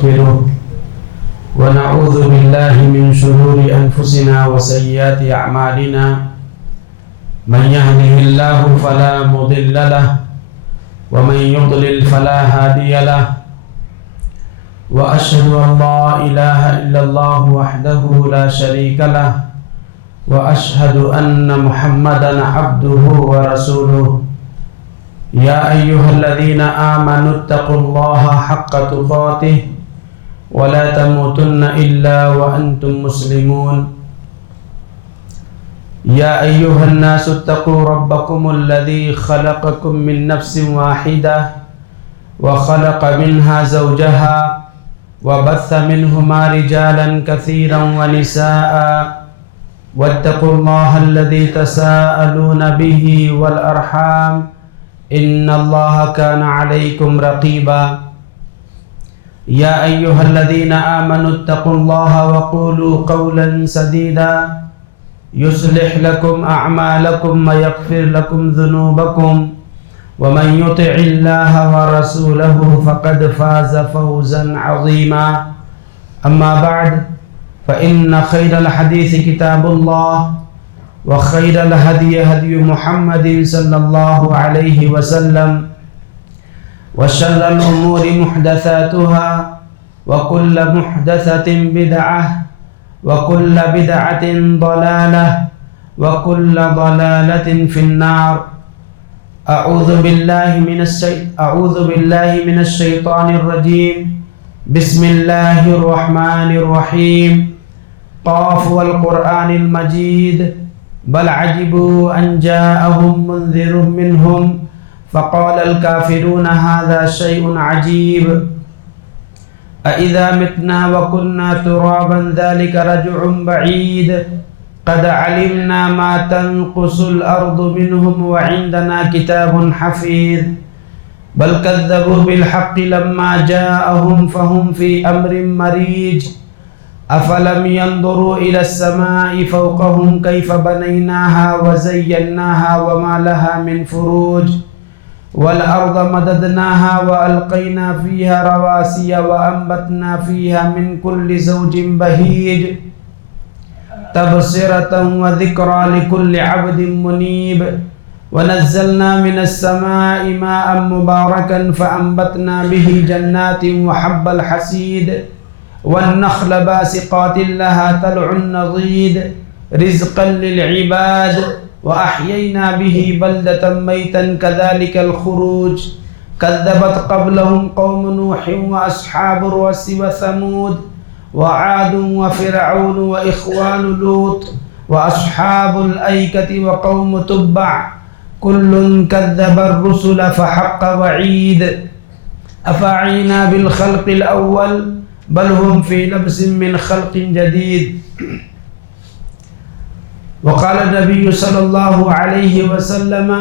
ونستغفره ونعوذ بالله من شرور أنفسنا وسيئات أعمالنا من يهده الله فلا مضل له ومن يضلل فلا هادي له وأشهد أن لا إله إلا الله وحده لا شريك له وأشهد أن محمدا عبده ورسوله يا أيها الذين آمنوا اتقوا الله حق تقاته ولا تموتن إلا وأنتم مسلمون يا أيها الناس اتقوا ربكم الذي خلقكم من نفس واحدة وخلق منها زوجها وبث منهما رجالا كثيرا ونساء واتقوا الله الذي تساءلون به والأرحام إن الله كان عليكم رقيبا يا أيها الذين آمنوا اتقوا الله وقولوا قولا سديدا يصلح لكم أعمالكم ويغفر لكم ذنوبكم ومن يطع الله ورسوله فقد فاز فوزا عظيما أما بعد فإن خير الحديث كتاب الله وخير الهدي هدي محمد صلى الله عليه وسلم وشر الأمور محدثاتها وكل محدثة بدعة وكل بدعة ضلالة وكل ضلالة في النار أعوذ بالله من الشيطان الرجيم بسم الله الرحمن الرحيم قاف والقرآن المجيد بل عجبوا أن جاءهم منذر منهم فقال الكافرون هذا شيء عجيب أإذا متنا وكنا ترابا ذلك رجع بعيد قد علمنا ما تنقص الأرض منهم وعندنا كتاب حفيظ بل كذبوا بالحق لما جاءهم فهم في أمر مريج أفلم ينظروا إلى السماء فوقهم كيف بنيناها وزيناها وما لها من فروج والأرض مددناها وألقينا فيها رواسي وأنبتنا فيها من كل زوج بهيج تبصرة وذكرى لكل عبد منيب ونزلنا من السماء ماء مباركا فأنبتنا به جنات وحب الحصيد والنخل باسقات لها طلع نضيد رزقا للعباد وأحيينا به بلدة ميتا كذلك الخروج كذبت قبلهم قوم نوح وأصحاب الرس وثمود وعاد وفرعون وإخوان لوط وأصحاب الأيكة وقوم تبع كل كذب الرسل فحق وعيد أفعينا بالخلق الأول بل هم في لبس من خلق جديد وقال النبي صلی اللہ علیہ وسلم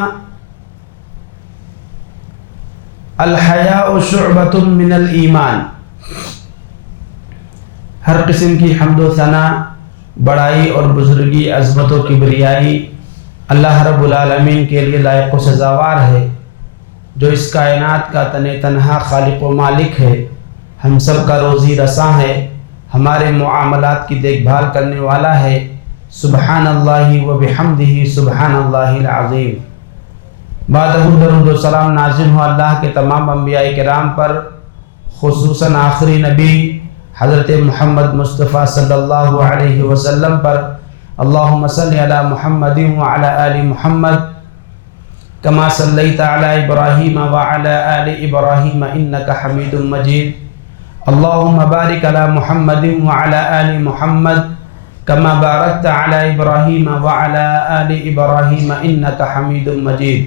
الحیاء شعبۃ من الایمان. ہر قسم کی حمد و ثنا، بڑائی اور بزرگی، عظمت و کبریائی اللہ رب العالمین کے لیے لائق و سزاوار ہے، جو اس کائنات کا تنہا خالق و مالک ہے، ہم سب کا روزی رساں ہے، ہمارے معاملات کی دیکھ بھال کرنے والا ہے. سبحان اللہ و بحمدہ سبحان اللہ العظیم. بعد درود و سلام نازل ہو اللہ کے تمام انبیاء کرام پر، خصوصاً آخری نبی حضرت محمد مصطفیٰ صلی اللہ علیہ وسلم پر. اللہم صلی علی محمد وعلی آل محمد کما صلیت علی ابراہیم وعلی آل ابراہیم انک حمید مجید. اللہم بارک علی محمد وعلی آل محمد کما بارکت علی ابراہیم وعلی آل ابراہیم انک حمید مجید.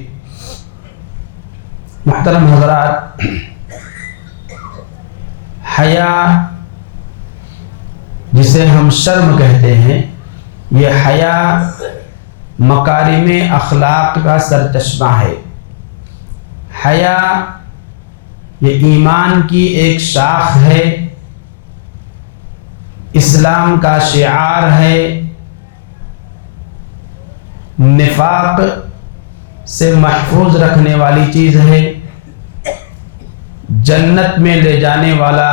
محترم حضرات، حیا جسے ہم شرم کہتے ہیں، یہ حیا مکارم اخلاق کا سرچشمہ ہے. حیا یہ ایمان کی ایک شاخ ہے، اسلام کا شعار ہے، نفاق سے محفوظ رکھنے والی چیز ہے، جنت میں لے جانے والا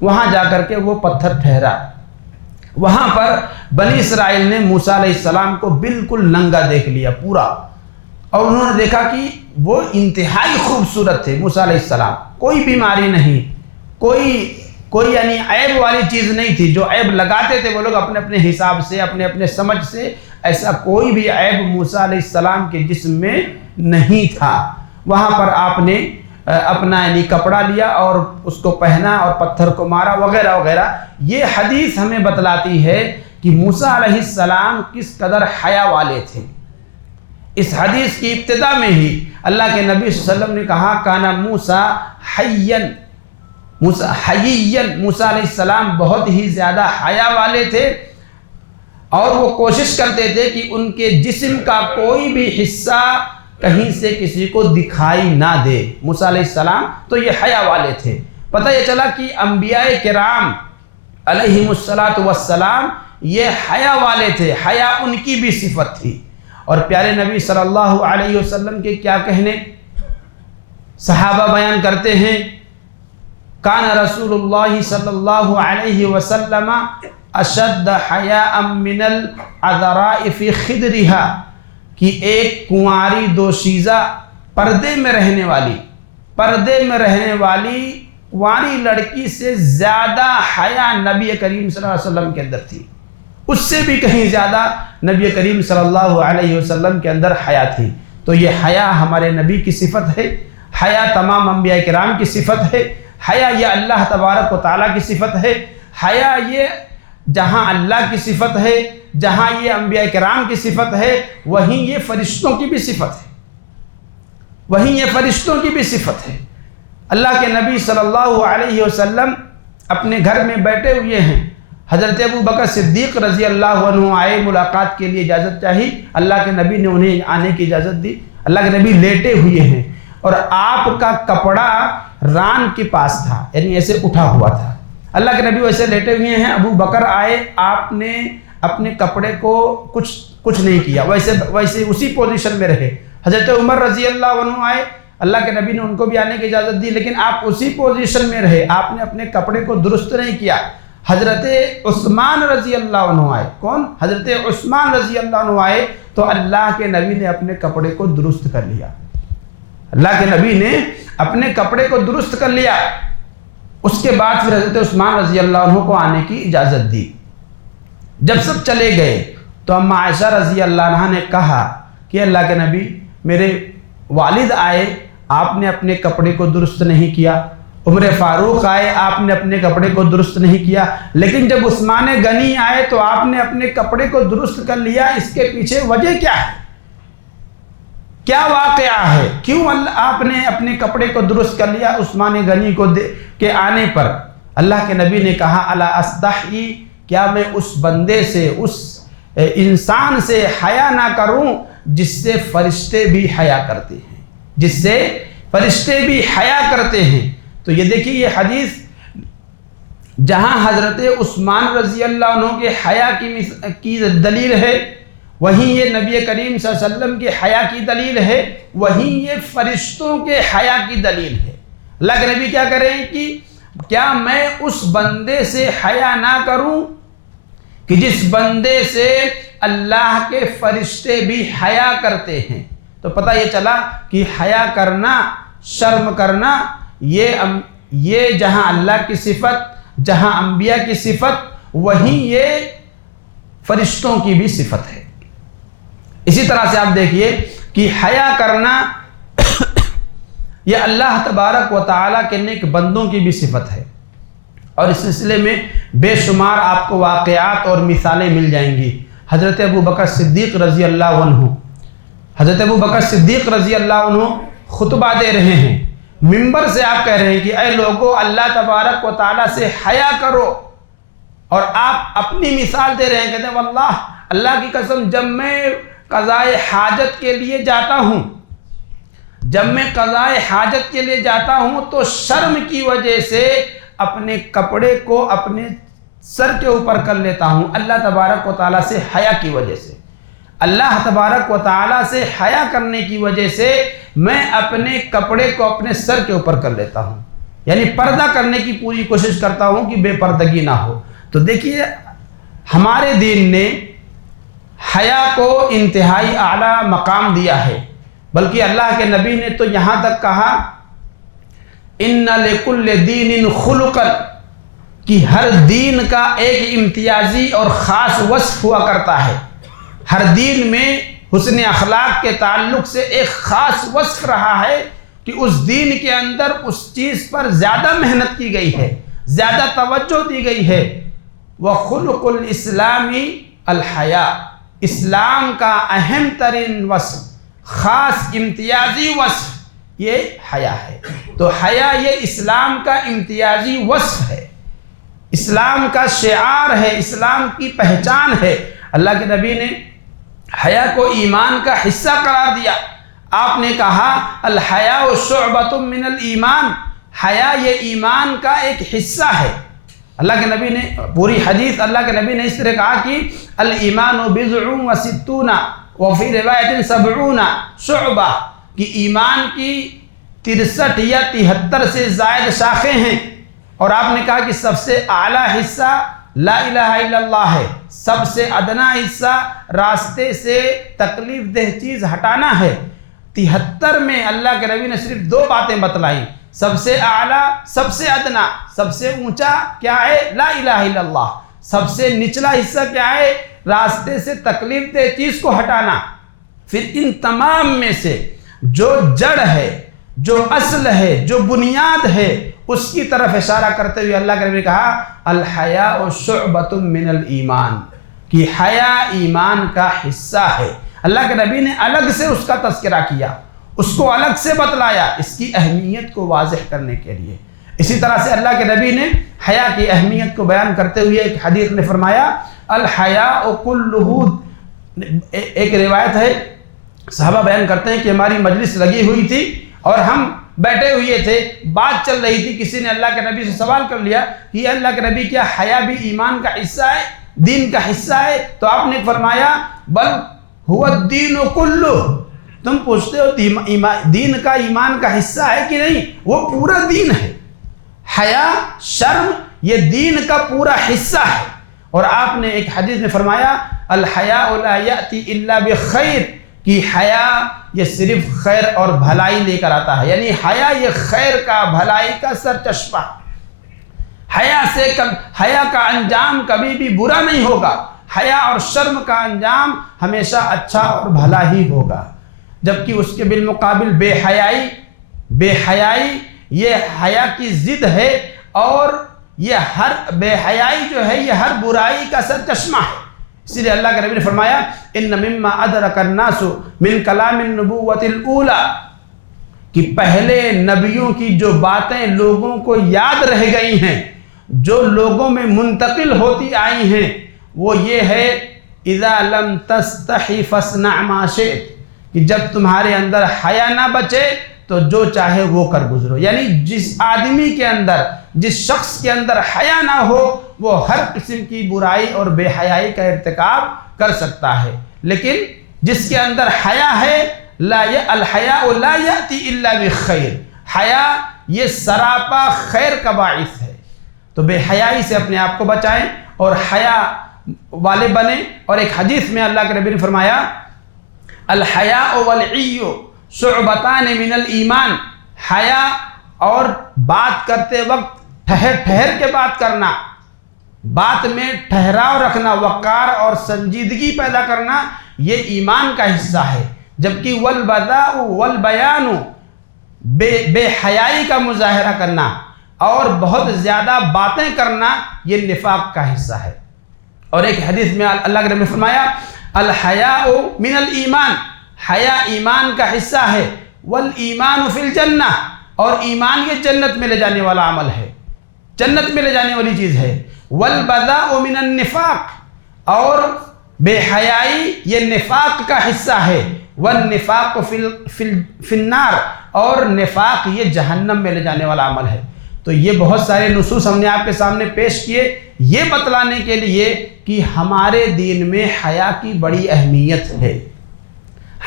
وہاں جا کر کے وہ پتھر ٹھہرا۔ وہاں پر بنی اسرائیل نے موسیٰ علیہ السلام کو بالکل ننگا دیکھ لیا پورا، اور انہوں نے دیکھا کہ وہ انتہائی خوبصورت تھے موسیٰ علیہ السلام، کوئی بیماری نہیں، کوئی یعنی عیب والی چیز نہیں تھی۔ جو عیب لگاتے تھے وہ لوگ اپنے اپنے حساب سے، اپنے اپنے سمجھ سے، ایسا کوئی بھی عیب موسیٰ علیہ السلام کے جسم میں نہیں تھا۔ وہاں پر آپ نے اپنا یعنی کپڑا لیا اور اس کو پہنا اور پتھر کو مارا وغیرہ وغیرہ۔ یہ حدیث ہمیں بتلاتی ہے کہ موسیٰ علیہ السلام کس قدر حیا والے تھے۔ اس حدیث کی ابتدا میں ہی اللہ کے نبی صلی اللہ علیہ وسلم نے کہا کانا موسیٰ حیّن، موسیٰ علیہ السلام بہت ہی زیادہ حیا والے تھے، اور وہ کوشش کرتے تھے کہ ان کے جسم کا کوئی بھی حصہ کہیں سے کسی کو دکھائی نہ دے۔ موسیٰ علیہ السلام تو یہ حیا والے تھے۔ پتہ یہ چلا کہ انبیاء کرام علیہم السلام یہ حیا والے تھے، حیا ان کی بھی صفت تھی۔ اور پیارے نبی صلی اللہ علیہ وسلم کے کیا کہنے، صحابہ بیان کرتے ہیں کان رسول اللہ صلی اللہ علیہ وسلم اشد حیاء من العذراء فی خدرها، کہ ایک کنواری دوشیزہ پردے میں رہنے والی کنواری لڑکی سے زیادہ حیا نبی کریم صلی اللہ علیہ وسلم کے اندر تھی، اس سے بھی کہیں زیادہ نبی کریم صلی اللہ علیہ وسلم کے اندر حیا تھی۔ تو یہ حیا ہمارے نبی کی صفت ہے، حیا تمام انبیاء کرام کی صفت ہے، حیا یہ اللہ تبارک و تعالیٰ کی صفت ہے۔ حیا یہ جہاں اللہ کی صفت ہے، جہاں یہ انبیاء کرام کی صفت ہے، وہیں یہ فرشتوں کی بھی صفت ہے، اللہ کے نبی صلی اللہ علیہ وسلم اپنے گھر میں بیٹھے ہوئے ہیں، حضرت ابو بکر صدیق رضی اللہ عنہ آئے، ملاقات کے لیے اجازت چاہی، اللہ کے نبی نے انہیں آنے کی اجازت دی۔ اللہ کے نبی لیٹے ہوئے ہیں اور آپ کا کپڑا ران کے پاس تھا، یعنی ایسے اٹھا ہوا تھا۔ اللہ کے نبی ویسے لیٹے ہوئے ہیں، ابو بکر آئے، آپ نے اپنے کپڑے کو کچھ نہیں کیا، ویسے اسی پوزیشن میں رہے۔ حضرت عمر رضی اللہ عنہ آئے، اللہ کے نبی نے ان کو بھی آنے کی اجازت دی، لیکن آپ اسی پوزیشن میں رہے، آپ نے اپنے کپڑے کو درست نہیں کیا۔ حضرت عثمان رضی اللہ عنہ آئے، کون؟ حضرت عثمان رضی اللہ عنہ آئے، تو اللہ کے نبی نے اپنے کپڑے کو درست کر لیا، اللہ کے نبی نے اپنے کپڑے کو درست کر لیا۔ اس کے بعد پھر حضرت عثمان رضی اللہ عنہ کو آنے کی اجازت دی۔ جب سب چلے گئے تو اما عائشہ رضی اللہ عنہ نے کہا کہ اللہ کے نبی میرے والد آئے، آپ نے اپنے کپڑے کو درست نہیں کیا، عمر فاروق آئے، آپ نے اپنے کپڑے کو درست نہیں کیا، لیکن جب عثمان غنی آئے تو آپ نے اپنے کپڑے کو درست کر لیا، اس کے پیچھے وجہ کیا ہے؟ کیا واقعہ ہے؟ کیوں آپ نے اپنے کپڑے کو درست کر لیا عثمان غنی کے آنے پر؟ اللہ کے نبی نے کہا الا استحی، کیا میں اس بندے سے، اس انسان سے حیا نہ کروں جس سے فرشتے بھی حیا کرتے ہیں؟ تو یہ دیکھیے یہ حدیث جہاں حضرت عثمان رضی اللہ عنہ کے حیا کی دلیل ہے، وہیں یہ نبی کریم صلی اللہ علیہ وسلم کے حیا کی دلیل ہے، وہیں یہ فرشتوں کے حیا کی دلیل ہے۔ اللہ کے نبی کیا کریں کہ کیا میں اس بندے سے حیا نہ کروں کہ جس بندے سے اللہ کے فرشتے بھی حیا کرتے ہیں؟ تو پتہ یہ چلا کہ حیا کرنا، شرم کرنا، یہ جہاں اللہ کی صفت، جہاں انبیاء کی صفت، وہیں یہ فرشتوں کی بھی صفت ہے۔ اسی طرح سے آپ دیکھیے کہ حیا کرنا یہ اللہ تبارک و تعالیٰ کے نیک بندوں کی بھی صفت ہے، اور اس سلسلے میں بے شمار آپ کو واقعات اور مثالیں مل جائیں گی۔ حضرت ابو بکر صدیق رضی اللہ عنہ، حضرت ابو بکر صدیق رضی اللہ عنہ خطبہ دے رہے ہیں، منبر سے آپ کہہ رہے ہیں کہ اے لوگو اللہ تبارک و تعالیٰ سے حیا کرو، اور آپ اپنی مثال دے رہے ہیں، کہتے ہیں واللہ اللہ کی قسم جب میں قضائے حاجت کے لیے جاتا ہوں تو شرم کی وجہ سے اپنے کپڑے کو اپنے سر کے اوپر کر لیتا ہوں، اللہ تبارک و تعالیٰ سے حیا کی وجہ سے، اللہ تبارک و تعالیٰ سے حیا کرنے کی وجہ سے میں اپنے کپڑے کو اپنے سر کے اوپر کر لیتا ہوں۔ یعنی پردہ کرنے کی پوری کوشش کرتا ہوں کہ بے پردگی نہ ہو۔ تو دیکھیے ہمارے دین نے حیا کو انتہائی اعلیٰ مقام دیا ہے، بلکہ اللہ کے نبی نے تو یہاں تک کہا ان لکل دین خلقا، کہ ہر دین کا ایک امتیازی اور خاص وصف ہوا کرتا ہے۔ ہر دین میں حسن اخلاق کے تعلق سے ایک خاص وصف رہا ہے کہ اس دین کے اندر اس چیز پر زیادہ محنت کی گئی ہے، زیادہ توجہ دی گئی ہے۔ وَخُلُقُ الْإِسْلَامِ الْحَيَاءُ، اسلام کا اہم ترین وصف، خاص امتیازی وصف یہ حیا ہے۔ تو حیا یہ اسلام کا امتیازی وصف ہے، اسلام کا شعار ہے، اسلام کی پہچان ہے۔ اللہ کے نبی نے حیا کو ایمان کا حصہ قرار دیا۔ آپ نے کہا الحیاء شعبۃ من الایمان، حیا یہ ایمان کا ایک حصہ ہے۔ اللہ کے نبی نے پوری حدیث اللہ کے نبی نے اس طرح کہا کہ الایمان بضع وستون وفی روایت 70 شعبہ، کہ ایمان کی 63 یا 73 سے زائد شاخیں ہیں، اور آپ نے کہا کہ سب سے اعلیٰ حصہ لا الہ الا اللہ ہے، سب سے ادنا حصہ راستے سے تکلیف دہ چیز ہٹانا ہے۔ 73 میں اللہ کے نبی نے صرف 2 باتیں بتلائیں، سب سے اعلیٰ، سب سے ادنا۔ سب سے اونچا کیا ہے؟ لا الہ الا اللہ۔ سب سے نچلا حصہ کیا ہے؟ راستے سے تکلیف دہ چیز کو ہٹانا۔ پھر ان تمام میں سے جو جڑ ہے، جو اصل ہے، جو بنیاد ہے، اس کی طرف اشارہ کرتے ہوئے اللہ کے نبی نے کہا الحیاء شعبۃ من الایمان، کہ حیا ایمان کا حصہ ہے۔ اللہ کے نبی نے الگ سے اس کا تذکرہ کیا، اس کو الگ سے بتلایا، اس کی اہمیت کو واضح کرنے کے لیے۔ اسی طرح سے اللہ کے نبی نے حیا کی اہمیت کو بیان کرتے ہوئے ایک حدیث میں فرمایا الحیاء کلہ، ایک روایت ہے صحابہ بیان کرتے ہیں کہ ہماری مجلس لگی ہوئی تھی اور ہم بیٹھے ہوئے تھے، بات چل رہی تھی، کسی نے اللہ کے نبی سے سوال کر لیا کہ اللہ کے نبی کیا حیا بھی ایمان کا حصہ ہے، دین کا حصہ ہے؟ تو آپ نے فرمایا بل هو الدین کلہ، تم پوچھتے ہو دین کا ایمان کا حصہ ہے کہ نہیں، وہ پورا دین ہے۔ حیا، شرم یہ دین کا پورا حصہ ہے۔ اور آپ نے ایک حدیث میں فرمایا الحیاء لا یأتی الا بخیر، کہ حیا یہ صرف خیر اور بھلائی لے کر آتا ہے، یعنی حیا یہ خیر کا، بھلائی کا سرچشمہ۔ حیا کا انجام کبھی بھی برا نہیں ہوگا، حیا اور شرم کا انجام ہمیشہ اچھا اور بھلا ہی ہوگا۔ جبکہ اس کے بالمقابل بے حیائی یہ حیا کی ضد ہے، اور یہ ہر بے حیائی جو ہے یہ ہر برائی کا سرچشمہ ہے۔ اسی لیے اللہ کے نبی نے فرمایا ان مما ادرک الناس من کلام النبوۃ الاولی، کہ پہلے نبیوں کی جو باتیں لوگوں کو یاد رہ گئی ہیں، جو لوگوں میں منتقل ہوتی آئی ہیں، وہ یہ ہے اذا لم تستحی فاصنع ما شئت، کہ جب تمہارے اندر حیا نہ بچے تو جو چاہے وہ کر گزرو۔ یعنی جس آدمی کے اندر، جس شخص کے اندر حیا نہ ہو، وہ ہر قسم کی برائی اور بے حیائی کا ارتکاب کر سکتا ہے، لیکن جس کے اندر حیا ہے الحیاء لا یأتی الا بخیر، حیا یہ سراپا خیر کا باعث ہے۔ تو بے حیائی سے اپنے آپ کو بچائیں اور حیا والے بنیں۔ اور ایک حدیث میں اللہ کے نبی نے فرمایا الحیاء والعی شعبتان من الایمان، حیا اور بات کرتے وقت ٹھہر کے بات کرنا، بات میں ٹھہراؤ رکھنا، وقار اور سنجیدگی پیدا کرنا، یہ ایمان کا حصہ ہے۔ جبکہ والبذاء والبیان، بے حیائی کا مظاہرہ کرنا اور بہت زیادہ باتیں کرنا، یہ نفاق کا حصہ ہے۔ اور ایک حدیث میں اللہ کے نبی نے فرمایا الحیاء من الایمان، حیا ایمان کا حصہ ہے، والایمان فی الجنہ، اور ایمان یہ جنت میں لے جانے والا عمل ہے، جنت میں لے جانے والی چیز ہے۔ والبذاء من النفاق، اور بے حیائی یہ نفاق کا حصہ ہے۔ والنفاق فی النار، اور نفاق یہ جہنم میں لے جانے والا عمل ہے۔ تو یہ بہت سارے نصوص ہم نے آپ کے سامنے پیش کیے، یہ بتلانے کے لیے کہ ہمارے دین میں حیا کی بڑی اہمیت ہے۔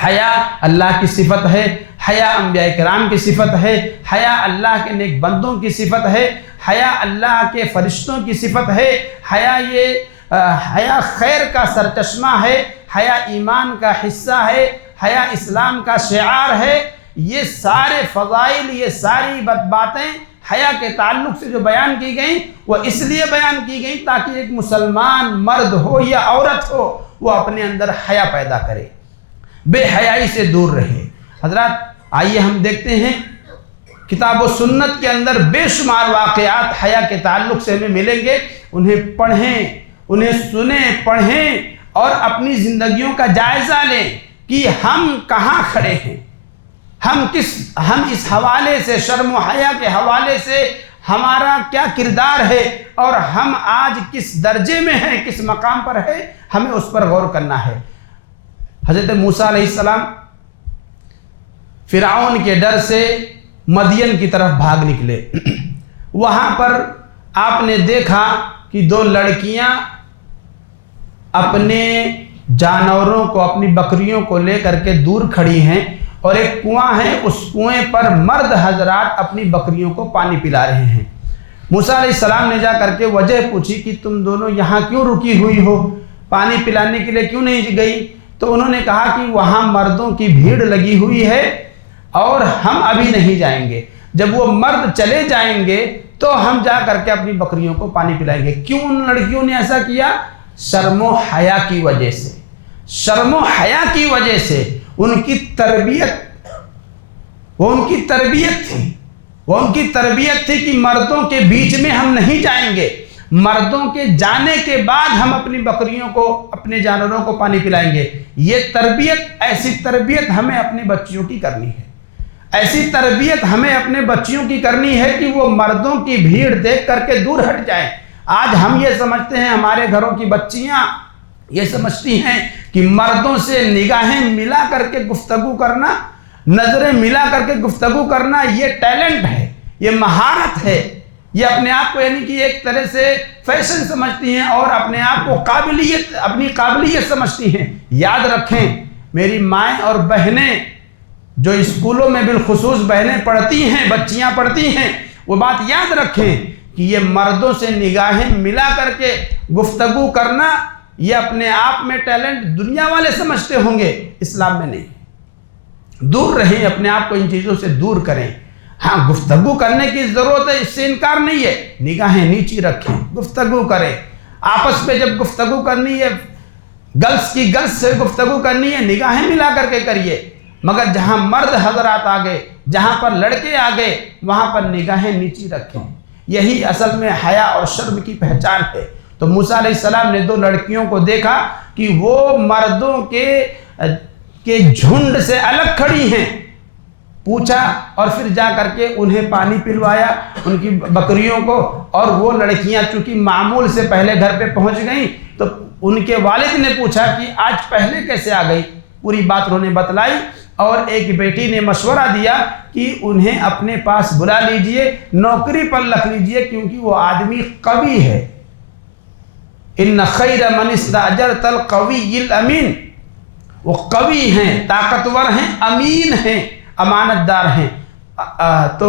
حیا اللہ کی صفت ہے، حیا انبیاء کرام کی صفت ہے، حیا اللہ کے نیک بندوں کی صفت ہے، حیا اللہ کے فرشتوں کی صفت ہے، حیا خیر کا سرچشمہ ہے، حیا ایمان کا حصہ ہے، حیا اسلام کا شعار ہے۔ یہ سارے فضائل، یہ ساری باتیں حیا کے تعلق سے جو بیان کی گئیں وہ اس لیے بیان کی گئیں تاکہ ایک مسلمان مرد ہو یا عورت ہو وہ اپنے اندر حیا پیدا کرے، بے حیائی سے دور رہے۔ حضرات آئیے ہم دیکھتے ہیں کتاب و سنت کے اندر بے شمار واقعات حیا کے تعلق سے ہمیں ملیں گے، انہیں پڑھیں، انہیں سنیں، پڑھیں اور اپنی زندگیوں کا جائزہ لیں کہ ہم کہاں کھڑے ہیں، ہم اس حوالے سے، شرم و حیا کے حوالے سے ہمارا کیا کردار ہے اور ہم آج کس درجے میں ہیں، کس مقام پر ہے، ہمیں اس پر غور کرنا ہے۔ حضرت موسیٰ علیہ السلام فرعون کے ڈر سے مدین کی طرف بھاگ نکلے۔ وہاں پر آپ نے دیکھا کہ دو لڑکیاں اپنے جانوروں کو، اپنی بکریوں کو لے کر کے دور کھڑی ہیں اور ایک کنواں ہے، اس کنویں پر مرد حضرات اپنی بکریوں کو پانی پلا رہے ہیں۔ موسیٰ علیہ السلام نے جا کر کے وجہ پوچھی کہ تم دونوں یہاں کیوں رکی ہوئی ہو، پانی پلانے کے لیے کیوں نہیں گئی؟ تو انہوں نے کہا کہ وہاں مردوں کی بھیڑ لگی ہوئی ہے اور ہم ابھی نہیں جائیں گے، جب وہ مرد چلے جائیں گے تو ہم جا کر کے اپنی بکریوں کو پانی پلائیں گے۔ کیوں ان لڑکیوں نے ایسا کیا؟ شرم و حیا کی وجہ سے، شرم و حیا کی وجہ سے۔ ان کی تربیت تھی کہ مردوں کے بیچ میں ہم نہیں جائیں گے، مردوں کے جانے کے بعد ہم اپنی بکریوں کو، اپنے جانوروں کو پانی پلائیں گے۔ یہ تربیت، ایسی تربیت ہمیں اپنے بچیوں کی کرنی ہے، ایسی تربیت ہمیں اپنے بچیوں کی کرنی ہے کہ وہ مردوں کی بھیڑ دیکھ کر کے دور ہٹ جائیں۔ آج ہم یہ سمجھتے ہیں، ہمارے گھروں کی بچیاں یہ سمجھتی ہیں کہ مردوں سے نگاہیں ملا کر کے گفتگو کرنا، نظریں ملا کر کے گفتگو کرنا یہ ٹیلنٹ ہے، یہ مہارت ہے، یہ اپنے آپ کو یعنی کہ ایک طرح سے فیشن سمجھتی ہیں اور اپنے آپ کو اپنی قابلیت سمجھتی ہیں۔ یاد رکھیں میری مائیں اور بہنیں جو اسکولوں میں بالخصوص بہنیں پڑھتی ہیں، بچیاں پڑھتی ہیں، وہ بات یاد رکھیں کہ یہ مردوں سے نگاہیں ملا کر کے گفتگو کرنا یہ اپنے آپ میں ٹیلنٹ دنیا والے سمجھتے ہوں گے، اسلام میں نہیں۔ دور رہیں، اپنے آپ کو ان چیزوں سے دور کریں۔ ہاں گفتگو کرنے کی ضرورت ہے، اس سے انکار نہیں ہے، نگاہیں نیچی رکھیں، گفتگو کریں۔ آپس میں جب گفتگو کرنی ہے، گرلس سے گفتگو کرنی ہے، نگاہیں ملا کر کے کریے، مگر جہاں مرد حضرات آگے، جہاں پر لڑکے آگے، وہاں پر نگاہیں نیچی رکھیں۔ یہی اصل میں حیا اور شرم کی پہچان ہے۔ تو موسیٰ علیہ السلام نے دو لڑکیوں کو دیکھا کہ وہ مردوں کے جھنڈ سے الگ کھڑی ہیں، پوچھا اور پھر جا کر کے انہیں پانی پلوایا ان کی بکریوں کو۔ اور وہ لڑکیاں چونکہ معمول سے پہلے گھر پہ پہنچ گئیں تو ان کے والد نے پوچھا کہ آج پہلے کیسے آ گئی، پوری بات انہوں نے بتلائی۔ اور ایک بیٹی نے مشورہ دیا کہ انہیں اپنے پاس بلا لیجئے، نوکری پر رکھ لیجئے، کیونکہ وہ آدمی قوی ہے۔ ان خیر من استاجرت القوی الامین، وہ قوی ہیں، طاقتور ہیں، امین ہیں، امانت دار ہیں۔ تو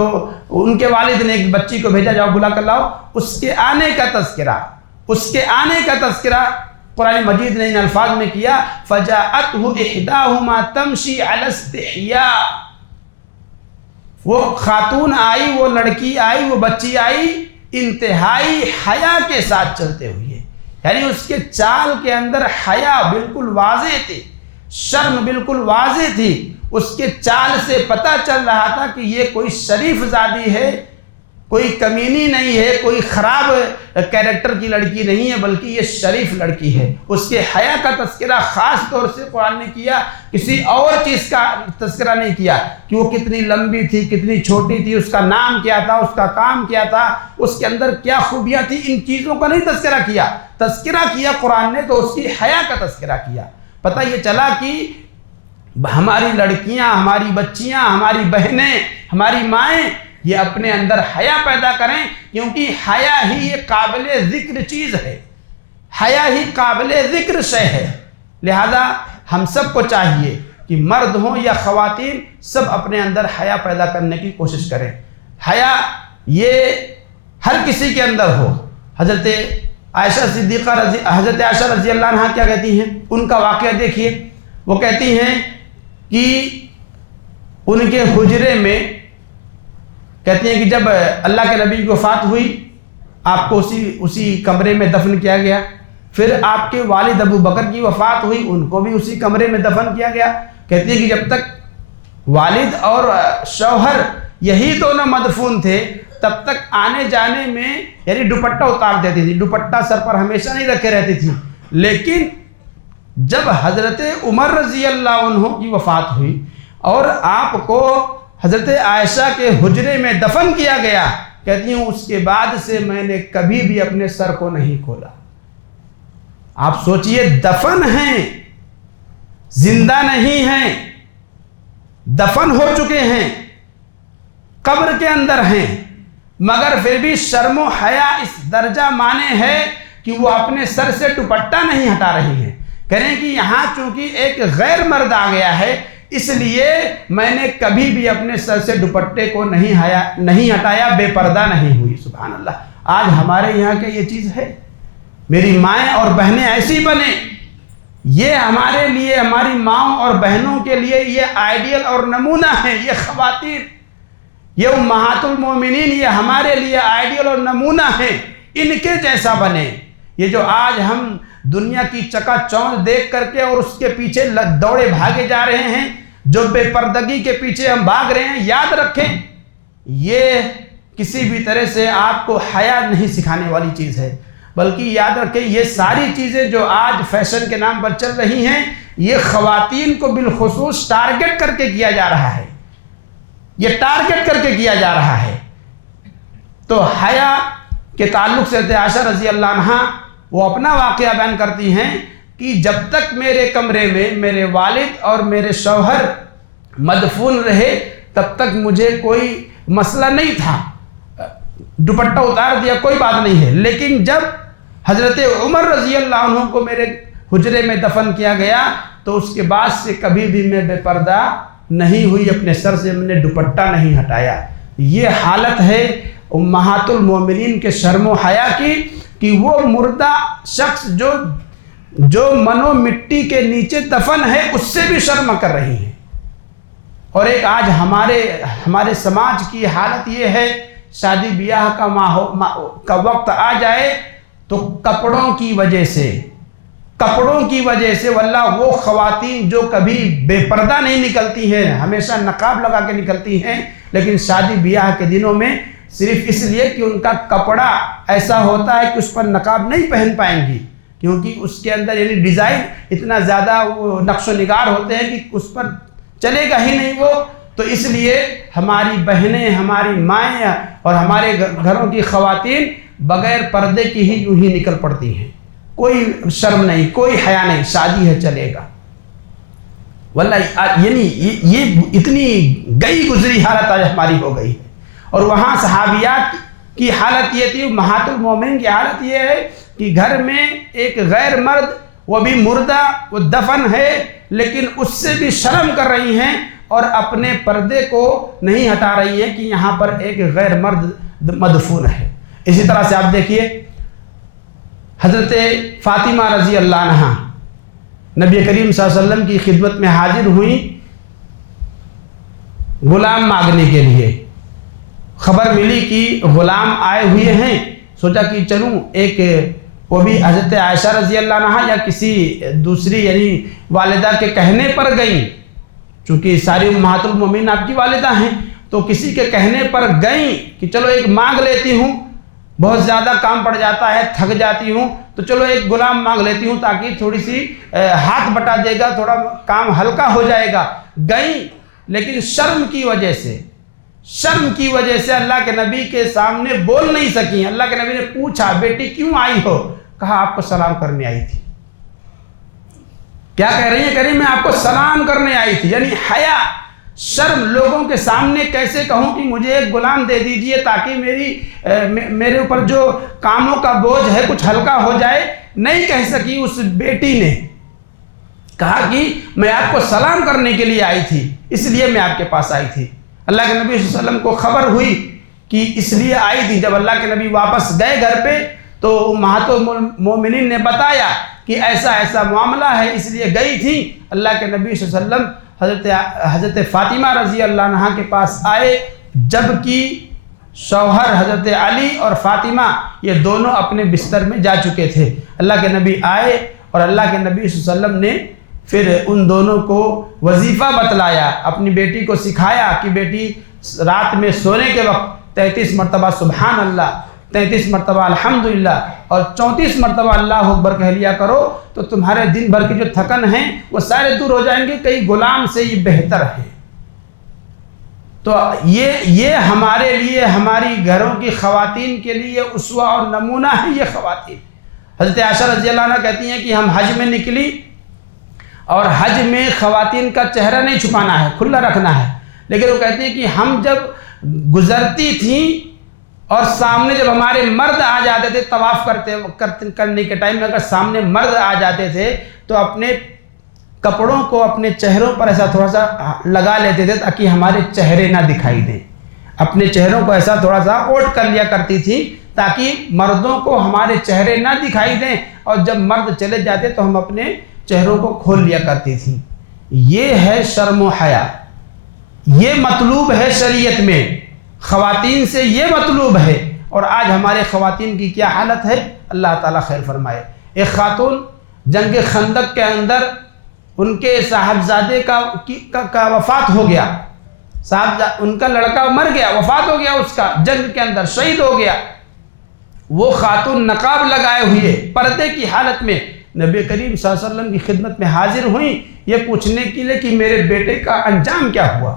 ان کے والد نے ایک بچی کو بھیجا، جاؤ بلا کر لاؤ۔ اس کے آنے کا تذکرہ قرآن مجید نے ان الفاظ میں کیا، فَجَاءَتْهُ إِحْدَاهُمَا تَمْشِي عَلَى اسْتِحْيَاءٍ۔ وہ خاتون آئی، وہ لڑکی آئی، وہ بچی آئی انتہائی حیا کے ساتھ چلتے ہوئے، یعنی اس کے چال کے اندر حیا بالکل واضح تھی، شرم بالکل واضح تھی۔ اس کے چال سے پتہ چل رہا تھا کہ یہ کوئی شریف زادی ہے، کوئی کمینی نہیں ہے، کوئی خراب کیریکٹر کی لڑکی نہیں ہے، بلکہ یہ شریف لڑکی ہے۔ اس کے حیا کا تذکرہ خاص طور سے قرآن نے کیا، کسی اور چیز کا تذکرہ نہیں کیا کہ وہ کتنی لمبی تھی، کتنی چھوٹی تھی، اس کا نام کیا تھا، اس کا کام کیا تھا، اس کے اندر کیا خوبیاں تھی، ان چیزوں کا نہیں تذکرہ کیا۔ تذکرہ کیا قرآن نے تو اس کی حیا کا تذکرہ کیا۔ پتہ یہ چلا کہ ہماری لڑکیاں، ہماری بچیاں، ہماری بہنیں، ہماری مائیں یہ اپنے اندر حیا پیدا کریں، کیونکہ حیا ہی یہ قابل ذکر چیز ہے، حیا ہی قابل ذکر شے ہے۔ لہذا ہم سب کو چاہیے کہ مرد ہوں یا خواتین سب اپنے اندر حیا پیدا کرنے کی کوشش کریں۔ حیا یہ ہر کسی کے اندر ہو۔ حضرت عائشہ صدیقہ حضرت عائشہ رضی اللہ عنہ کیا کہتی ہیں؟ ان کا واقعہ دیکھیے، وہ کہتی ہیں کہ ان کے حجرے میں کہتی ہیں کہ جب اللہ کے نبی کی وفات ہوئی آپ کو اسی کمرے میں دفن کیا گیا، پھر آپ کے والد ابو بکر کی وفات ہوئی، ان کو بھی اسی کمرے میں دفن کیا گیا۔ کہتی ہے کہ جب تک والد اور شوہر یہی دونوں مدفون تھے تب تک آنے جانے میں یعنی دوپٹہ اتار دیتی تھی، دوپٹہ سر پر ہمیشہ نہیں رکھے رہتی تھی۔ لیکن جب حضرت عمر رضی اللہ عنہ کی وفات ہوئی اور آپ کو حضرت عائشہ کے حجرے میں دفن کیا گیا، کہتی ہوں اس کے بعد سے میں نے کبھی بھی اپنے سر کو نہیں کھولا۔ آپ سوچئے، دفن ہیں، زندہ نہیں ہیں، دفن ہو چکے ہیں، قبر کے اندر ہیں، مگر پھر بھی شرم و حیا اس درجہ مانے ہے کہ وہ اپنے سر سے دوپٹہ نہیں ہٹا رہی ہیں۔ کہہ رہے ہیں کہ یہاں چونکہ ایک غیر مرد آ گیا ہے اس لیے میں نے کبھی بھی اپنے سر سے دوپٹے کو نہیں ہٹایا، بے پردہ نہیں ہوئی۔ سبحان اللہ، آج ہمارے یہاں کے یہ چیز ہے؟ میری مائیں اور بہنیں ایسی بنیں، یہ ہمارے لیے، ہماری ماؤں اور بہنوں کے لیے یہ آئیڈیل اور نمونہ ہیں۔ یہ خواتین، یہ امہات المومنین، یہ ہمارے لیے آئیڈیل اور نمونہ ہیں، ان کے جیسا بنے۔ یہ جو آج ہم دنیا کی چکا چوند دیکھ کر کے اور اس کے پیچھے دوڑے بھاگے جا رہے ہیں، جو بے پردگی کے پیچھے ہم بھاگ رہے ہیں، یاد رکھیں یہ کسی بھی طرح سے آپ کو حیا نہیں سکھانے والی چیز ہے، بلکہ یاد رکھیں یہ ساری چیزیں جو آج فیشن کے نام پر چل رہی ہیں، یہ خواتین کو بالخصوص ٹارگٹ کر کے کیا جا رہا ہے، یہ ٹارگٹ کر کے کیا جا رہا ہے۔ تو حیا کے تعلق سے حضرت عائشہ رضی اللہ عنہ وہ اپنا واقعہ بیان کرتی ہیں کہ جب تک میرے کمرے میں میرے والد اور میرے شوہر مدفون رہے تب تک مجھے کوئی مسئلہ نہیں تھا، دوپٹہ اتار دیا کوئی بات نہیں ہے۔ لیکن جب حضرت عمر رضی اللہ عنہ کو میرے حجرے میں دفن کیا گیا تو اس کے بعد سے کبھی بھی میں بے پردہ نہیں ہوئی، اپنے سر سے میں نے دوپٹہ نہیں ہٹایا۔ یہ حالت ہے امہات المومنین کے شرم و حیا کی کہ وہ مردہ شخص جو منو مٹی کے نیچے دفن ہے اس سے بھی شرم کر رہی ہیں۔ اور ایک آج ہمارے سماج کی حالت یہ ہے، شادی بیاہ کا وقت آ جائے تو کپڑوں کی وجہ سے واللہ وہ خواتین جو کبھی بے پردہ نہیں نکلتی ہیں، ہمیشہ نقاب لگا کے نکلتی ہیں، لیکن شادی بیاہ کے دنوں میں صرف اس لیے کہ ان کا کپڑا ایسا ہوتا ہے کہ اس پر نقاب نہیں پہن پائیں گی، کیونکہ اس کے اندر یعنی ڈیزائن اتنا زیادہ وہ نقش و نگار ہوتے ہیں کہ اس پر چلے گا ہی نہیں وہ۔ تو اس لیے ہماری بہنیں، ہماری مائیں اور ہمارے گھروں کی خواتین بغیر پردے کی ہی یوں ہی نکل پڑتی ہیں، کوئی شرم نہیں، کوئی حیا نہیں، شادی ہے چلے گا۔ واللہ یعنی یہ اتنی گئی گزری حالت آج ہماری ہو گئی ہے۔ اور وہاں صحابیات کی حالت یہ تھی، امہات المومنین کی حالت یہ ہے کہ گھر میں ایک غیر مرد، وہ بھی مردہ، وہ دفن ہے، لیکن اس سے بھی شرم کر رہی ہیں اور اپنے پردے کو نہیں ہٹا رہی ہے کہ یہاں پر ایک غیر مرد مدفون ہے۔ اسی طرح سے آپ دیکھیے حضرت فاطمہ رضی اللہ عنہ نبی کریم صلی اللہ علیہ وسلم کی خدمت میں حاضر ہوئیں غلام مانگنے کے لیے۔ خبر ملی کہ غلام آئے ہوئے ہیں، سوچا کہ چلوں ایک وہ بھی حضرت عائشہ رضی اللہ عنہ یا کسی دوسری یعنی والدہ کے کہنے پر گئیں، چونکہ ساری امہات المومنین آپ کی والدہ ہیں، تو کسی کے کہنے پر گئیں کہ چلو ایک مانگ لیتی ہوں، بہت زیادہ کام پڑ جاتا ہے، تھک جاتی ہوں، تو چلو ایک غلام مانگ لیتی ہوں تاکہ تھوڑی سی ہاتھ بٹا دے گا، تھوڑا کام ہلکا ہو جائے گا۔ گئیں، لیکن شرم کی وجہ سے اللہ کے نبی کے سامنے بول نہیں سکیں۔ اللہ کے نبی نے پوچھا بیٹی کیوں آئی ہو؟ کہا آپ کو سلام کرنے آئی تھی۔ کیا کہہ رہی ہیں؟ کہہ رہی میں آپ کو سلام کرنے آئی تھی۔ یعنی حیا، شرم، لوگوں کے سامنے کیسے کہوں کہ مجھے ایک غلام دے دیجئے تاکہ میرے اوپر جو کاموں کا بوجھ ہے کچھ ہلکا ہو جائے، نہیں کہہ سکی اس بیٹی نے۔ کہا کہ میں آپ کو سلام کرنے کے لیے آئی تھی، اس لیے میں آپ کے پاس آئی تھی۔ اللہ کے نبی صلی اللہ علیہ وسلم کو خبر ہوئی کہ اس لیے آئی تھی۔ جب اللہ کے نبی واپس گئے گھر پہ تو امہات المومنین نے بتایا کہ ایسا ایسا معاملہ ہے، اس لیے گئی تھی۔ اللہ کے نبی صلی اللہ علیہ وسلم حضرت فاطمہ رضی اللہ عنہا کے پاس آئے، جبکہ شوہر حضرت علی اور فاطمہ یہ دونوں اپنے بستر میں جا چکے تھے۔ اللہ کے نبی آئے اور اللہ کے نبی صلی اللہ علیہ وسلم نے پھر ان دونوں کو وظیفہ بتلایا، اپنی بیٹی کو سکھایا کہ بیٹی رات میں سونے کے وقت 33 مرتبہ سبحان اللہ، 33 مرتبہ الحمدللہ اور 34 مرتبہ اللہ اکبر کہہ لیا کرو تو تمہارے دن بھر کی جو تھکن ہیں وہ سارے دور ہو جائیں گے، کئی غلام سے یہ بہتر ہے۔ تو یہ ہمارے لیے، ہماری گھروں کی خواتین کے لیے اسوہ اور نمونہ ہے یہ خواتین۔ حضرت عائشہ رضی اللہ عنہ کہتی ہیں کہ ہم حج میں نکلی اور حج میں خواتین کا چہرہ نہیں چھپانا ہے، کھلا رکھنا ہے، لیکن وہ کہتی ہیں کہ ہم جب گزرتی تھیں اور سامنے جب ہمارے مرد آ جاتے تھے طواف کرنے کے ٹائم میں، اگر سامنے مرد آ جاتے تھے تو اپنے کپڑوں کو اپنے چہروں پر ایسا تھوڑا سا لگا لیتے تھے تاکہ ہمارے چہرے نہ دکھائی دیں، اپنے چہروں کو ایسا تھوڑا سا اوٹ کر لیا کرتی تھی تاکہ مردوں کو ہمارے چہرے نہ دکھائی دیں، اور جب مرد چلے جاتے تو ہم اپنے چہروں کو کھول لیا کرتی تھی۔ یہ ہے شرم و حیا، یہ مطلوب ہے شریعت میں، خواتین سے یہ مطلوب ہے۔ اور آج ہمارے خواتین کی کیا حالت ہے، اللہ تعالیٰ خیر فرمائے۔ ایک خاتون جنگ خندق کے اندر ان کے صاحبزادے کا وفات ہو گیا، ان کا لڑکا مر گیا، وفات ہو گیا، اس کا جنگ کے اندر شہید ہو گیا۔ وہ خاتون نقاب لگائے ہوئے پردے کی حالت میں نبی کریم صلی اللہ علیہ وسلم کی خدمت میں حاضر ہوئیں، یہ پوچھنے کے لیے کہ میرے بیٹے کا انجام کیا ہوا،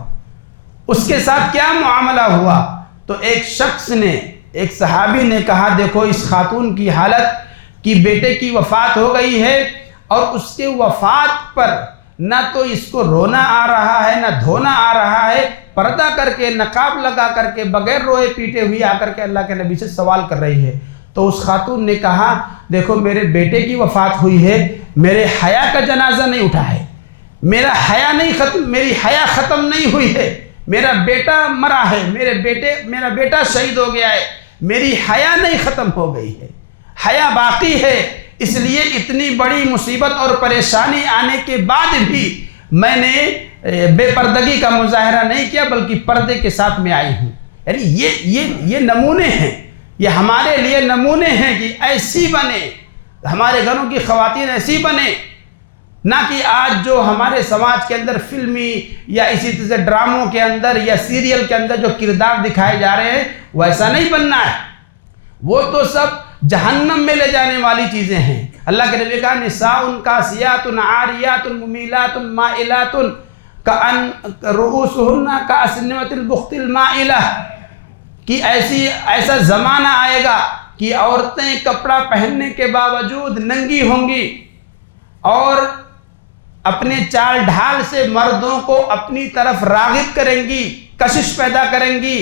اس کے ساتھ کیا معاملہ ہوا۔ تو ایک شخص نے، ایک صحابی نے کہا دیکھو اس خاتون کی حالت کہ بیٹے کی وفات ہو گئی ہے، اور اس کے وفات پر نہ تو اس کو رونا آ رہا ہے نہ دھونا آ رہا ہے، پردہ کر کے نقاب لگا کر کے بغیر روئے پیٹے ہوئی آ کر کے اللہ کے نبی سے سوال کر رہی ہے۔ تو اس خاتون نے کہا دیکھو میرے بیٹے کی وفات ہوئی ہے، میرے حیا کا جنازہ نہیں اٹھا ہے، میرا حیا نہیں ختم، میری حیا ختم نہیں ہوئی ہے، میرا بیٹا مرا ہے، میرا بیٹا شہید ہو گیا ہے، میری حیا نہیں ختم ہو گئی ہے، حیا باقی ہے، اس لیے اتنی بڑی مصیبت اور پریشانی آنے کے بعد بھی میں نے بے پردگی کا مظاہرہ نہیں کیا بلکہ پردے کے ساتھ میں آئی ہوں۔ یعنی یہ نمونے ہیں، یہ ہمارے لیے نمونے ہیں کہ ایسی بنے، ہمارے گھروں کی خواتین ایسی بنے، نہ کہ آج جو ہمارے سماج کے اندر فلمی یا اسی طرح سے ڈراموں کے اندر یا سیریل کے اندر جو کردار دکھائے جا رہے ہیں ویسا نہیں بننا ہے، وہ تو سب جہنم میں لے جانے والی چیزیں ہیں۔ اللہ کے نبی کہا نساء کاسیات عاریات ممیلات مائلات کأن رؤوسہن کأسنمۃ البخت المائلہ، کہ ایسا زمانہ آئے گا کہ عورتیں کپڑا پہننے کے باوجود ننگی ہوں گی اور اپنے چال ڈھال سے مردوں کو اپنی طرف راغب کریں گی، کشش پیدا کریں گی،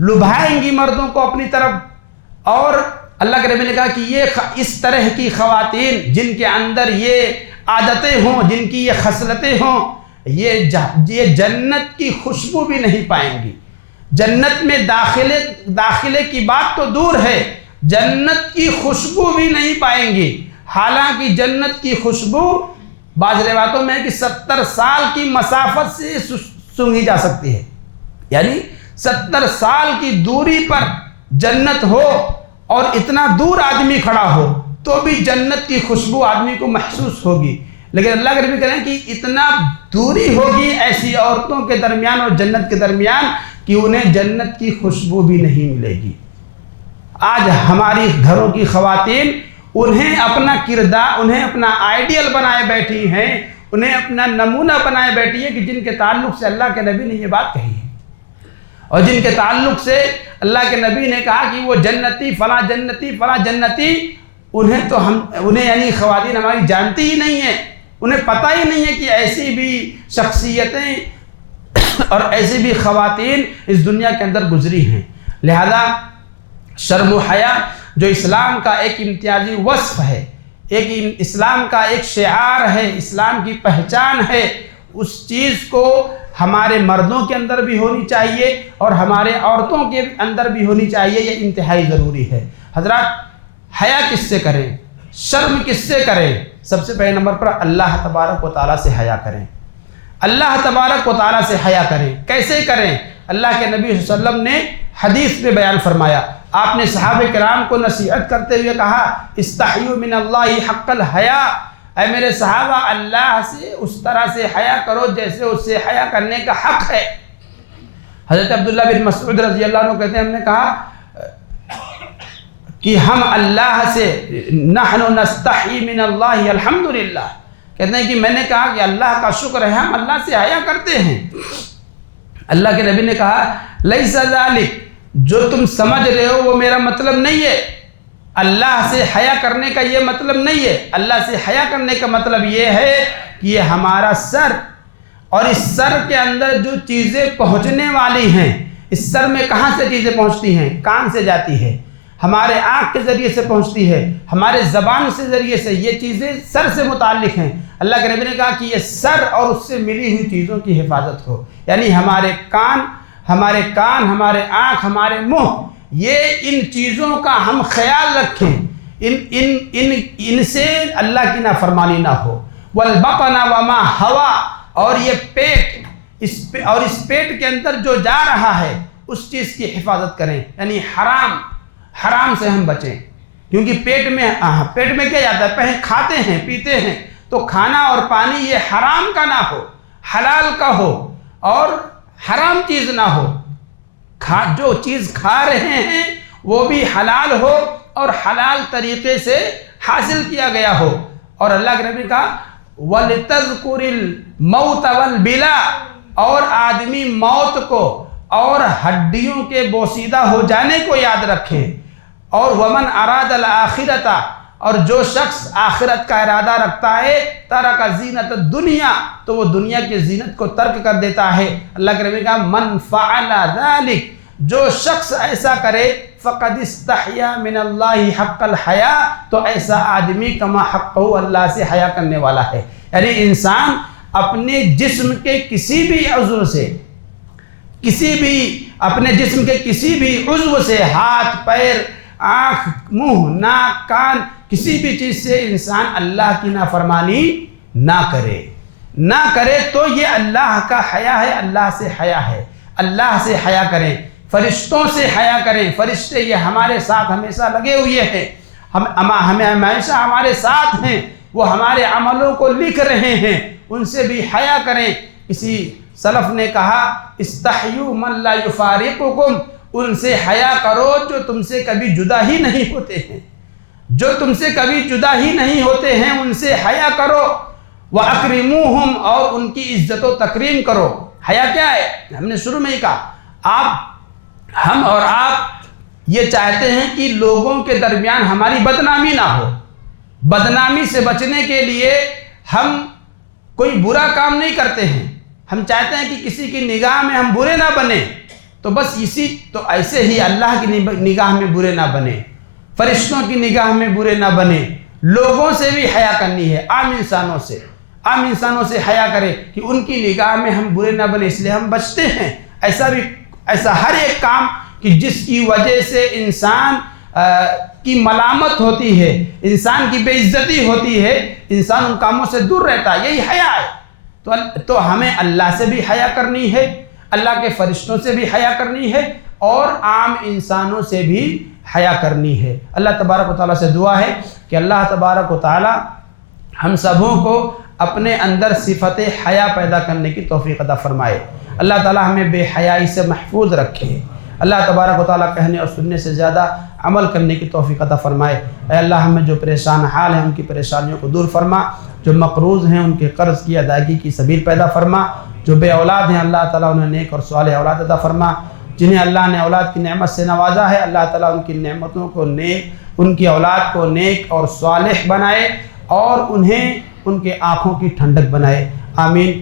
لبھائیں گی مردوں کو اپنی طرف۔ اور اللہ کے نبی نے کہا کہ یہ اس طرح کی خواتین جن کے اندر یہ عادتیں ہوں، جن کی یہ خصلتیں ہوں، یہ جنت کی خوشبو بھی نہیں پائیں گی۔ جنت میں داخلے کی بات تو دور ہے، جنت کی خوشبو بھی نہیں پائیں گی۔ حالانکہ جنت کی خوشبو بعض روایتوں میں ہے کہ 70 سال کی مسافت سے سونگھی جا سکتی ہے، یعنی 70 سال کی دوری پر جنت ہو اور اتنا دور آدمی کھڑا ہو تو بھی جنت کی خوشبو آدمی کو محسوس ہوگی۔ لیکن اللہ کے نبی کہہ رہے ہیں کہ اتنا دوری ہوگی ایسی عورتوں کے درمیان اور جنت کے درمیان کہ انہیں جنت کی خوشبو بھی نہیں ملے گی۔ آج ہماری گھروں کی خواتین انہیں اپنا کردار، انہیں اپنا آئیڈیل بنائے بیٹھی ہیں، انہیں اپنا نمونہ بنائے بیٹھی ہیں کہ جن کے تعلق سے اللہ کے نبی نے یہ بات کہی ہے، اور جن کے تعلق سے اللہ کے نبی نے کہا کہ وہ جنتی فلاں جنتی فلاں جنتی، انہیں یعنی خواتین ہماری جانتی ہی نہیں ہیں، انہیں پتہ ہی نہیں ہے کہ ایسی بھی شخصیتیں اور ایسی بھی خواتین اس دنیا کے اندر گزری ہیں۔ لہذا شرم و حیا جو اسلام کا ایک امتیازی وصف ہے، ایک اسلام کا ایک شعار ہے، اسلام کی پہچان ہے، اس چیز کو ہمارے مردوں کے اندر بھی ہونی چاہیے اور ہمارے عورتوں کے اندر بھی ہونی چاہیے، یہ انتہائی ضروری ہے۔ حضرات، حیا کس سے کریں؟ شرم کس سے کریں؟ سب سے پہلے نمبر پر اللہ تبارک و تعالیٰ سے حیا کریں۔ اللہ تبارک و تعالیٰ سے حیا کریں۔ کیسے کریں؟ اللہ کے نبی صلی اللہ علیہ وسلم نے حدیث میں بیان فرمایا، آپ نے صحابہ کرام کو نصیحت کرتے ہوئے کہا، استحیوا من اللہ حق الحیا، اے میرے صحابہ، اللہ سے اس طرح سے حیا کرو جیسے اس سے حیا کرنے کا حق ہے۔ حضرت عبداللہ بن مسعود رضی اللہ عنہ کہتے ہیں، ہم نے کہا کہ ہم اللہ سے نحن نستحی من اللہ الحمدللہ، کہتے ہیں کہ میں نے کہا کہ اللہ کا شکر ہے، ہم اللہ سے حیا کرتے ہیں۔ اللہ کے نبی نے کہا، لیس ذالک، جو تم سمجھ رہے ہو وہ میرا مطلب نہیں ہے، اللہ سے حیا کرنے کا یہ مطلب نہیں ہے۔ اللہ سے حیا کرنے کا مطلب یہ ہے کہ یہ ہمارا سر، اور اس سر کے اندر جو چیزیں پہنچنے والی ہیں، اس سر میں کہاں سے چیزیں پہنچتی ہیں؟ کان سے جاتی ہے، ہمارے آنکھ کے ذریعے سے پہنچتی ہے، ہمارے زبان سے ذریعے سے، یہ چیزیں سر سے متعلق ہیں۔ اللہ کے نبی نے کہا کہ یہ سر اور اس سے ملی ہوئی چیزوں کی حفاظت ہو، یعنی ہمارے کان، ہمارے آنکھ، ہمارے منہ، یہ ان چیزوں کا ہم خیال رکھیں، ان سے اللہ کی نافرمانی نہ ہو۔ والبطن وما ہوا، اور یہ پیٹ، اس پیٹ کے اندر جو جا رہا ہے اس چیز کی حفاظت کریں، یعنی حرام سے ہم بچیں، کیونکہ پیٹ میں کیا جاتا ہے؟ پہلے کھاتے ہیں پیتے ہیں، تو کھانا اور پانی یہ حرام کا نہ ہو، حلال کا ہو، اور حرام چیز نہ ہو۔ جو چیز کھا رہے ہیں وہ بھی حلال ہو اور حلال طریقے سے حاصل کیا گیا ہو۔ اور اللہ کے نبی نے کہا، وَلْتَذْكُرِ الْمَوْتَ وَالْبِلَا، اور آدمی موت کو اور ہڈیوں کے بوسیدہ ہو جانے کو یاد رکھے۔ اور وَمَنْ أَرَادَ الْآخِرَةَ، اور جو شخص آخرت کا ارادہ رکھتا ہے، تَرَكَ زِينَةَ الدُّنْيَا، تو وہ دنیا کی زینت کو ترک کر دیتا ہے۔ اللہ کے نبی نے کہا، مَنْ فَعَلَ ذَلِكَ، جو شخص ایسا کرے، فَقَدْ اسْتَحْيَا مِنَ اللَّهِ حَقَّ الْحَيَاءِ، تو ایسا آدمی کما حقہ اللہ سے حیا کرنے والا ہے۔ یعنی انسان اپنے جسم کے کسی بھی عضو سے، اپنے جسم کے کسی بھی عضو سے، ہاتھ، پیر، آنکھ، منہ، ناک، کان، کسی بھی چیز سے انسان اللہ کی نافرمانی نہ کرے تو یہ اللہ کا حیا ہے، اللہ سے حیا ہے۔ اللہ سے حیا کریں، فرشتوں سے حیا کریں۔ فرشتے یہ ہمارے ساتھ ہمیشہ لگے ہوئے ہیں، ہمیں ہمیشہ ہمارے ساتھ ہیں، وہ ہمارے عملوں کو لکھ رہے ہیں، ان سے بھی حیا کریں۔ اسی سلف نے کہا، استحیوا من لا یفارقکم، ان سے حیا کرو جو تم سے کبھی جدا ہی نہیں ہوتے ہیں، ان سے حیا کرو۔ وَأَكْرِمُوهُمْ، اور ان کی عزت و تکریم کرو۔ حیا کیا ہے؟ ہم نے شروع میں ہی کہا، ہم اور آپ یہ چاہتے ہیں کہ لوگوں کے درمیان ہماری بدنامی نہ ہو۔ بدنامی سے بچنے کے لیے ہم کوئی برا کام نہیں کرتے ہیں، ہم چاہتے ہیں کہ کسی کی نگاہ میں ہم برے نہ بنیں، تو بس تو ایسے ہی اللہ کی نگاہ میں برے نہ بنے، فرشتوں کی نگاہ میں برے نہ بنے۔ لوگوں سے بھی حیا کرنی ہے، عام انسانوں سے حیا کرے کہ ان کی نگاہ میں ہم برے نہ بنے، اس لیے ہم بچتے ہیں۔ ایسا ہر ایک کام کہ جس کی وجہ سے انسان کی ملامت ہوتی ہے، انسان کی بے عزتی ہوتی ہے، انسان ان کاموں سے دور رہتا ہے، یہی حیا ہے۔ تو ہمیں اللہ سے بھی حیا کرنی ہے، اللہ کے فرشتوں سے بھی حیا کرنی ہے، اور عام انسانوں سے بھی حیا کرنی ہے۔ اللہ تبارک و تعالیٰ سے دعا ہے کہ اللہ تبارک و تعالیٰ ہم سبوں کو اپنے اندر صفت حیا پیدا کرنے کی توفیق عطا فرمائے۔ اللہ تعالیٰ ہمیں بے حیائی سے محفوظ رکھے۔ اللہ تبارک و تعالیٰ کہنے اور سننے سے زیادہ عمل کرنے کی توفیق عطا فرمائے۔ اے اللہ، ہمیں جو پریشان حال ہیں ان کی پریشانیوں کو دور فرما، جو مقروض ہیں ان کے قرض کی ادائیگی کی سبیل پیدا فرما، جو بے اولاد ہیں اللہ تعالیٰ انہیں نیک اور صالح اولاد عطا فرما، جنہیں اللہ نے اولاد کی نعمت سے نوازا ہے اللہ تعالیٰ ان کی نعمتوں کو ان کی اولاد کو نیک اور صالح بنائے، اور انہیں ان کے آنکھوں کی ٹھنڈک بنائے۔ آمین۔